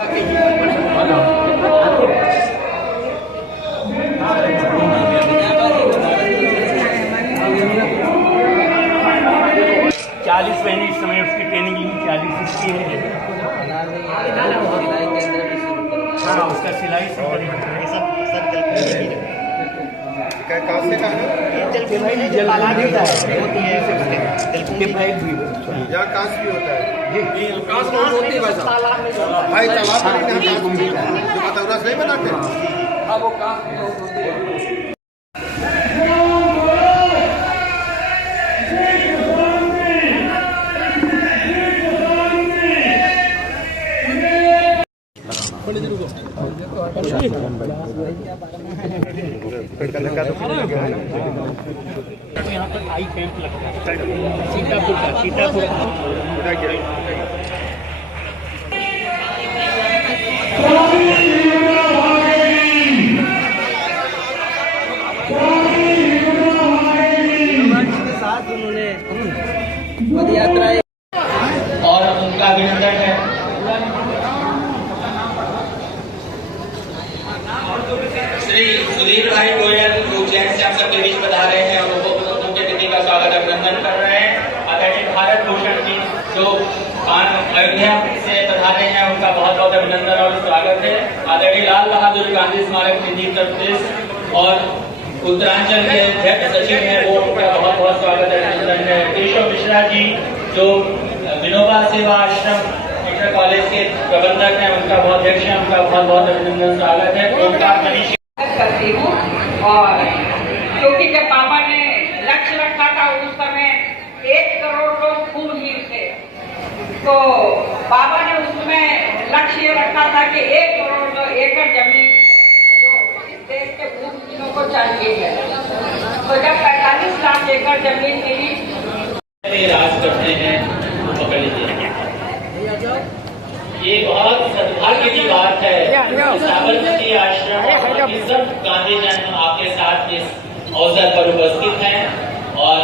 40 महीने इस समय उसकी ट्रेनिंग ली, 40 इसकी है। हाँ, उसका सिलाई यहाँ कांस भी होता है भाई, तालाब में जो बतौरा से बनाते हैं। यहाँ पर आई पेंट लगता है, सीतापुर का, सीतापुर के साथ उन्होंने पद यात्रा और उनका अभिनंदन है। श्री सुधीर भाई गोयल जो उज्जैन से आप सबके बीच बता रहे हैं और वो उनके तिथि का स्वागत अभिनंदन कर रहे हैं। आदरणीय भारत भूषण जी जो अयोध्या से पधारे हैं, उनका बहुत बहुत अभिनंदन और स्वागत है। आदरणीय लाल बहादुर गांधी स्मारक निधि उत्तर प्रदेश और उत्तरांचल के अध्यक्ष सचिव हैं, वो उनका बहुत बहुत स्वागत अभिनंदन है। केशव मिश्रा जी जो विनोबा सेवा आश्रम इंटर कॉलेज के प्रबंधक हैं, उनका बहुत अध्यक्ष है, उनका बहुत बहुत अभिनंदन स्वागत है। ओंकार मनीष करती हूँ। और क्योंकि जब बाबा ने लक्ष्य रखा था उस समय 1 करोड़ लोग खूनहीन थे, तो बाबा ने उसमें लक्ष्य रखा था कि 1 करोड़ एकड़ जमीन जो इस देश के भूमिहीनों को चाहिए है। तो जब 45 लाख एकड़ जमीन मिली, राज करते हैं, पकड़ लीजिए। ये बहुत सद्भाग्य की बात है। साबरमती आश्रम के सब गांधी जन आपके साथ इस अवसर पर उपस्थित हैं और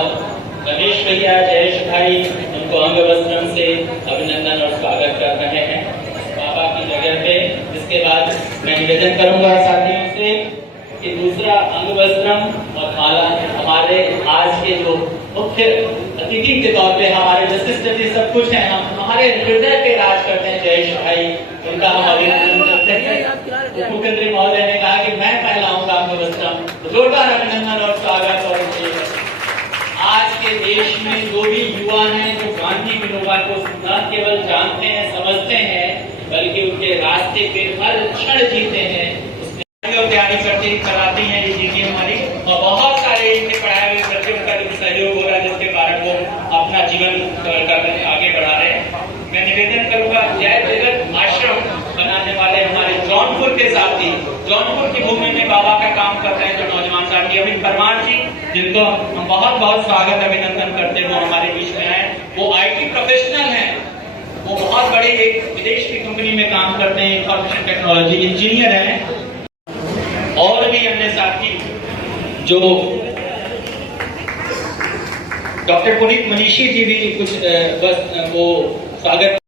रमेश भैया, जयेश भाई उनको अंग वस्त्रम से अभिनंदन और स्वागत कर रहे हैं बाबा की जगह पे। इसके बाद मैं निवेदन करूंगा साथियों से कि दूसरा अंग वस्त्रम और माला हमारे आज के जो मुख्य अतिथि के तौर पे हमारे वशिष्ठ जी सब कुछ है, हम हमारे हृदय पे राज करते हैं जयेश भाई, उनका हम अभिनंदन करते हैं। मुख्यमंत्री महोदय ने कहा कि मैं पहनाऊंगा अंग वस्त्रम, जोरदार अभिनंदन और स्वागत। और आज के देश में जो भी युवा हैं जो गांधी विनोबा को न केवल जानते हैं समझते हैं बल्कि उनके रास्ते पे हर क्षण जीते हैं, तैयारी करते कराती हैं ये चीजें हमारी, और बहुत सारे इनके पढ़ाए हुए बच्चों का सहयोग हो रहा है जिसके कारण वो अपना जीवन आगे बढ़ा रहे हैं। मैं निवेदन करूंगा जय जगत आश्रम बनाने वाले हमारे जौनपुर के साथी, जौनपुर की भूमि में बाबा का काम कर रहे हैं जो नौजवान साथी अमित परमार जी, जिनको हम बहुत बहुत स्वागत अभिनंदन करते हुए हमारे बीच में आए। वो IT प्रोफेशनल हैं, वो बहुत बड़ी एक विदेश की कंपनी में काम करते हैं, इंफॉर्मेशन टेक्नोलॉजी इंजीनियर हैं। और भी अन्य साथी जो डॉक्टर पुनीत मनीषी जी भी कुछ बस वो स्वागत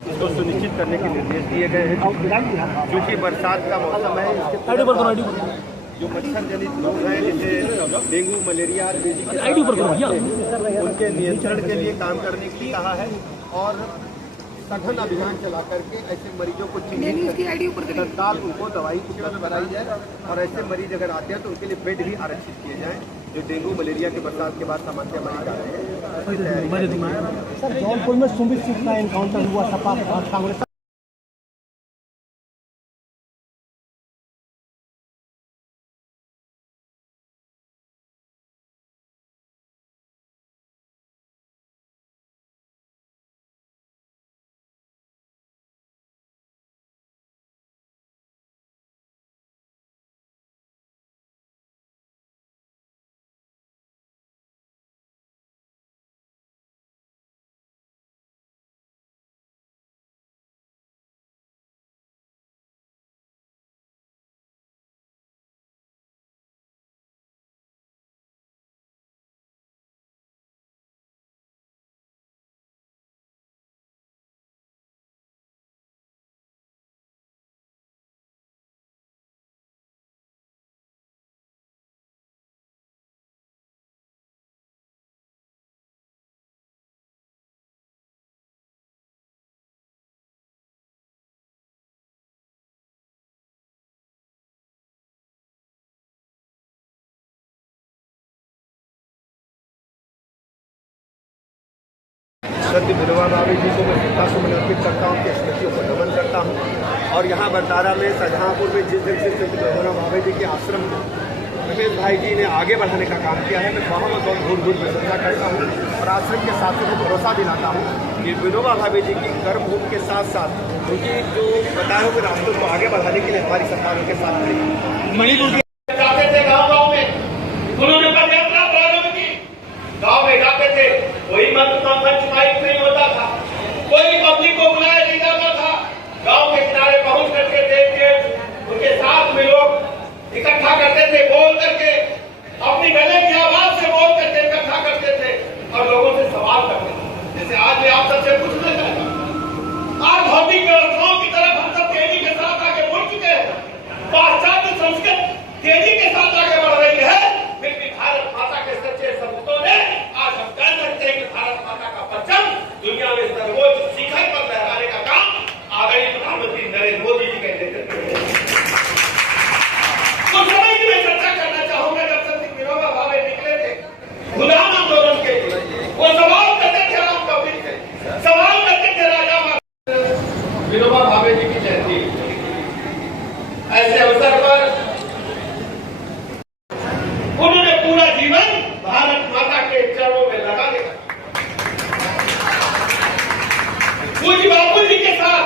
इसको सुनिश्चित करने के निर्देश दिए गए हैं क्योंकि बरसात का मौसम है। जो मच्छर जनित रोग हैं जैसे डेंगू, मलेरिया, उनके नियंत्रण के लिए काम करने के लिए कहा है और सघन अभियान चला करके ऐसे मरीजों को चिन्हित करके तत्काल उनको दवाई उपलब्ध कराई जाए और ऐसे मरीज अगर आते हैं तो उनके लिए बेड भी आरक्षित किए जाएं जो डेंगू मलेरिया के बरसात के बाद सामान्य मरीज आ रहे हैं। सर जौनपुर में सुमित सिंह का एनकाउंटर हुआ, सपा और कांग्रेस सत्य विनोबा भावे जी को मैं श्रद्धा समर्पित करता हूँ, उनकी स्मृतियों को नमन करता हूँ। और यहाँ बरतारा में शाहजहाँपुर में जिस दिन से सत्य विनोबा भावे जी के आश्रम को रमेश भाई जी ने आगे बढ़ाने का काम किया है, मैं बहुत घूर प्रशंसा करता हूँ और आश्रम के साथियों को भरोसा दिलाता हूँ कि विनोबा भावे जी की कर्मभूमि के साथ साथ उनकी जो बताए हुए रास्तों को आगे बढ़ाने के लिए हमारी सरकार उनके साथ खड़ी। मणिपुर जाते थे गाँव में, उन्होंने पदयात्रा प्रारंभ की, गाँव में जाते थे, कोई मंच माइक नहीं होता था, कोई पब्लिक को बुलाया नहीं जाता था, गाँव के किनारे पहुंच करके देख के उनके साथ में लोग इकट्ठा करते थे, बोल करके अपनी गले की आवाज से बोल करके इकट्ठा करते थे और लोगों से सवाल करते थे। जैसे आज मैं आप सबसे पूछना चाहता हूँ, आज भौतिक व्यवस्थाओं की तरफ हम सब तेजी के साथ आगे बढ़ चुके हैं, पाश्चात्य संस्कृति तेजी के साथ आगे बढ़ रही है, फिर भी भारत माता के सच्चे सपूतों ने आज हम कह सकते हैं कि भारत माता का परचम दुनिया में सर्वोच्च शिखर पर लहराने का काम आदरणीय प्रधानमंत्री नरेंद्र मोदी जी के नेतृत्व में। उस समय की मैं चर्चा करना चाहूंगा जब सत्य विनोबा भावे निकले थे भूदान आंदोलन के लिए, वो सवाल करते थे राम कबीर से, सवाल करते थे राजा विनोबा भावे जी की जयंती। ऐसे अवसर पर उन्होंने पूरा जीवन भारत माता के चरणों में लगा दिया। पूज्य बापू जी के साथ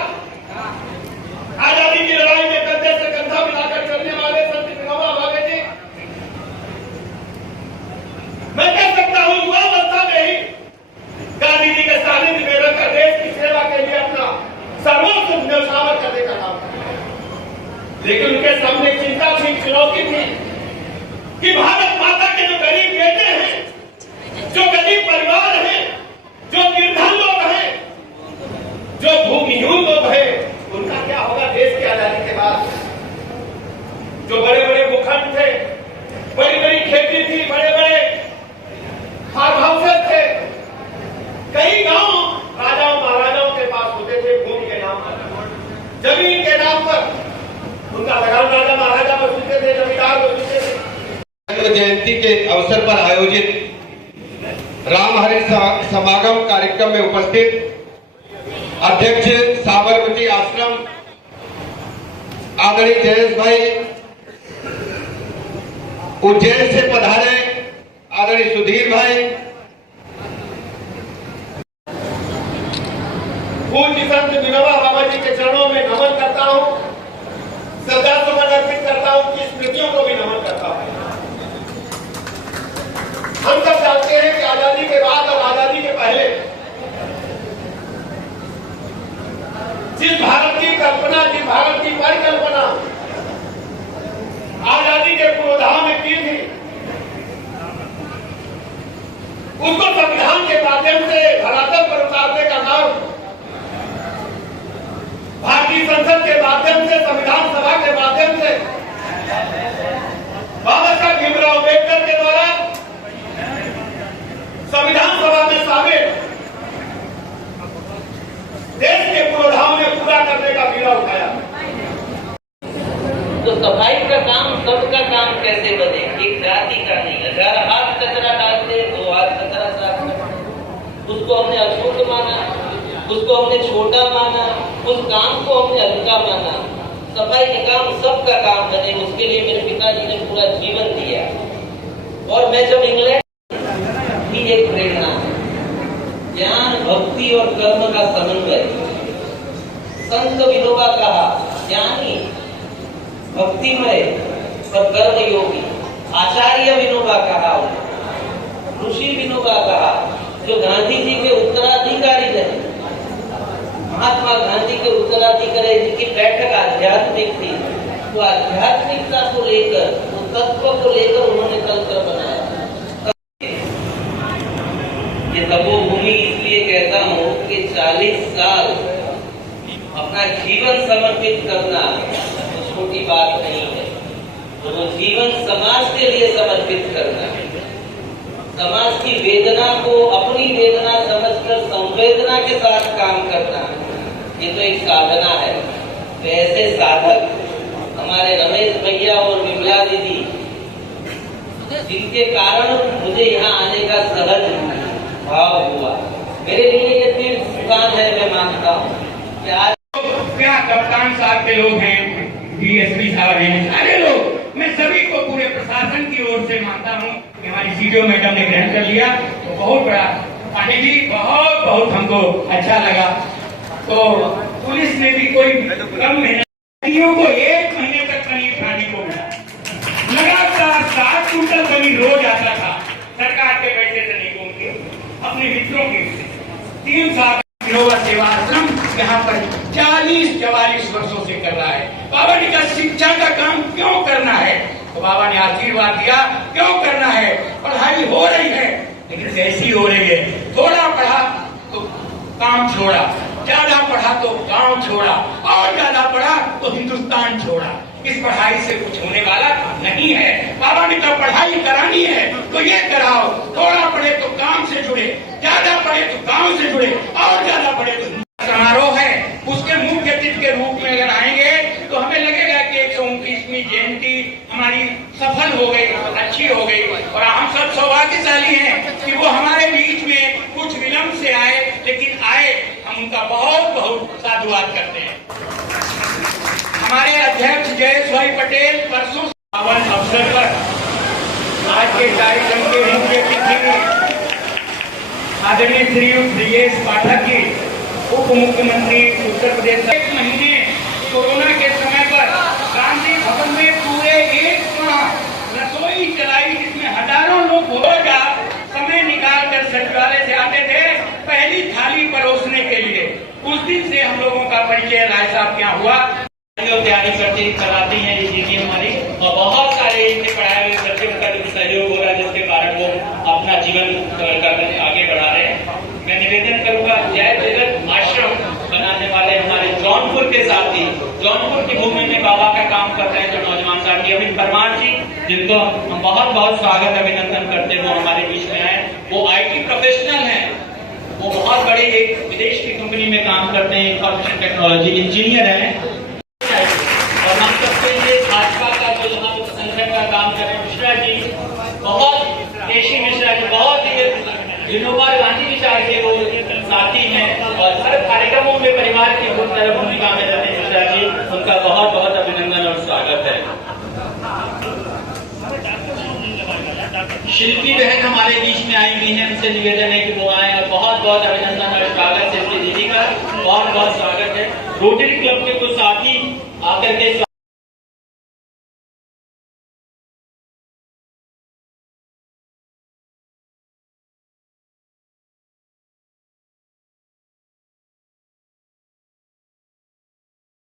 आजादी की लड़ाई में कंधे से कंधा मिलाकर चलने वाले संत विनोबा भावे जी, मैं कह सकता हूं युवावस्था में ही गांधी जी के सानिध्य में रहकर देश की सेवा के लिए अपना सर्वस्व न्यौछावर करने का काम किया। लेकिन उनके सामने चिंता थी, चुनौती थी कि भारत माता के जो गरीब बेटे हैं, जो गरीब परिवार हैं, जो निर्धन लोग हैं, जो भूमिहीन लोग हैं, उनका क्या होगा देश की आजादी के बाद। जो बड़े बड़े भूखंड थे, बड़ी बड़ी खेती थी, बड़े बड़े फार्म हाउसेस थे, कई गांव राजाओं महाराजाओं के पास होते थे भूमि के नाम पर, जमीन के नाम पर उनका लगान राजा महाराजा वसूलते थे, जमींदार वसूलते थे। जयंती के अवसर पर आयोजित रामहरि समागम कार्यक्रम में उपस्थित अध्यक्ष साबरमती आश्रम आदरणीय जयेश भाई, उज्जैन से पधारे आदरणीय सुधीर भाई, पूज्य संत विनोबा भावे जी के चरणों में नमन करता हूं, श्रद्धा सुमन अर्पित करता हूं, उनकी स्मृतियों को भी नमन करता हूं। हम सब जानते हैं कि आजादी के बाद और आजादी के पहले जिस भारत की कल्पना, जिस भारत की परिकल्पना आजादी के पूर्वाधार में की थी, उसको संविधान के माध्यम से धरातल पर उतारने का काम भारतीय संसद के माध्यम से, संविधान सभा के माध्यम से करने का बीड़ा उठाया। तो सफाई का काम सबका काम कैसे बने, एक जाति का नहीं। अगर हाथ कचरा डालते तो हाथ कचरा साफ करते, उसको हमने अशुद्ध माना, उसको हमने छोटा माना, उस काम को हमने हल्का माना। सफाई का काम सबका काम बने, उसके लिए मेरे पिताजी ने पूरा जीवन दिया। और मैं जब इंग्लैंड भी एक प्रेरणा है, ज्ञान भक्ति और कर्म का समन्वय। संत विनोबा कहा ज्ञानी भक्तिमय और कर्म योगी। आचार्य विनोबा कहा, ऋषि विनोबा कहा, जो गांधी जी के उत्तराधिकारी रहे। महात्मा गांधी के उत्तराधिकारी जिनकी बैठक आध्यात्मिक थी, तो आध्यात्मिकता को लेकर, वो तत्व को लेकर उन्होंने कल्चर बनाया। ये तपोभूमि इसलिए कहता हूँ कि 40 साल अपना जीवन समर्पित करना छोटी बात नहीं है। तो वो जीवन समाज के लिए समर्पित करना है, समाज की वेदना को अपनी वेदना समझकर संवेदना के साथ काम करना, ये तो एक साधना है। तो ऐसे साधक हमारे रमेश भैया और विमला दीदी, जिनके कारण मुझे यहाँ आने का सहज भाव हुआ। मेरे लिए ये तीर्थ स्थान है, मैं मानता हूँ कि आज क्या कप्तान साहब के लोग हैं, डीएसपी साहब हैं, सारे लोग, मैं सभी को पूरे प्रशासन की ओर से मानता हूँ कि हमारी सीडीओ मैडम ने ग्रहण कर लिया, तो बहुत बड़ा पांडे जी, बहुत बहुत हमको अच्छा लगा। तो पुलिस ने भी कोई कम मेहनत को 1 महीने तक पनीर खाने को मिला, लगातार 7 क्विंटल पनीर रोज आता था। सरकार के पैसे से नहीं घूमती, अपने मित्रों के 3 साल विनोबा सेवा आश्रम यहाँ पर 40-44 वर्षों से कर रहा है। बाबा ने कहा शिक्षा का काम क्यों करना है, तो बाबा ने आशीर्वाद दिया क्यों करना है। पढ़ाई हो रही है लेकिन कैसी हो रही है, थोड़ा पढ़ा तो काम छोड़ा, ज्यादा पढ़ा तो गांव छोड़ा, और ज्यादा पढ़ा तो हिंदुस्तान छोड़ा। इस पढ़ाई से कुछ होने वाला नहीं है। बाबा ने कहा पढ़ाई करानी है तो ये कराओ, थोड़ा पढ़े तो काम से जुड़े, ज्यादा पढ़े तो गांव से जुड़े, और ज्यादा पढ़े तो समारोह है उसके मुख्य अतिथि के रूप में अगर आएंगे तो हमें लगेगा कि 129वीं जयंती हमारी सफल हो गई, अच्छी हो गई। और हम सब सौभाग्यशाली हैं कि वो हमारे बीच में कुछ विलंब से आए, लेकिन आए, हम उनका बहुत बहुत साधुवाद करते हैं। हमारे अध्यक्ष जयेश भाई पटेल परसों पावन अवसर पर आज के कार्यक्रम के मुख्य अतिथि आदरणीय श्री ब्रिजेश पाठक जी, उप मुख्यमंत्री उत्तर प्रदेश। 1 महीने कोरोना के समय पर गांधी भवन में पूरे 1 माह रसोई चलाई, जिसमें हजारों लोग रोज समय निकाल कर सचिवालय से आते थे पहली थाली परोसने के लिए। उस दिन से हम लोगों का परिचय राय साहब क्या हुआ, तैयारी कराती हैं ये दीदी हमारी, और बहुत सारे इनके पढ़ाए हुए बच्चों का भी सहयोग हो रहा है, जिसके कारण वो अपना जीवन आगे बढ़ा रहे हैं। मैं निवेदन करूंगा जय जगत आश्रम बनाने वाले हमारे जौनपुर के साथी, जौनपुर की भूमि में बाबा का काम कर रहे हैं जो नौजवान साथी अमित परमार जी, जिनको हम बहुत बहुत स्वागत अभिनंदन करते हुए हमारे बीच में आए। वो IT प्रोफेशनल हैं, वो बहुत बड़ी एक विदेश की कंपनी में काम करते हैं, इंफॉर्मेशन टेक्नोलॉजी इंजीनियर हैं। और हम सबके लिए भाजपा का जो यहाँ संगठन का काम कर रहे हैं मिश्रा जी, बहुत केशी मिश्रा जी, बहुत ही विनोबा गांधी विचार के वो साथी हैं और हर कार्यक्रमों में परिवार की भूमिका में रहते हैं मिश्रा जी, उनका बहुत बहुत अभिनंदन और स्वागत है। शिल्पी बहन हमारे बीच में आई हुई है, उनसे निवेदन है कि वो आए, और बहुत बहुत अभिनंदन और स्वागत है। दीदी का बहुत बहुत स्वागत है। रोटरी क्लब के कुछ साथी आकर के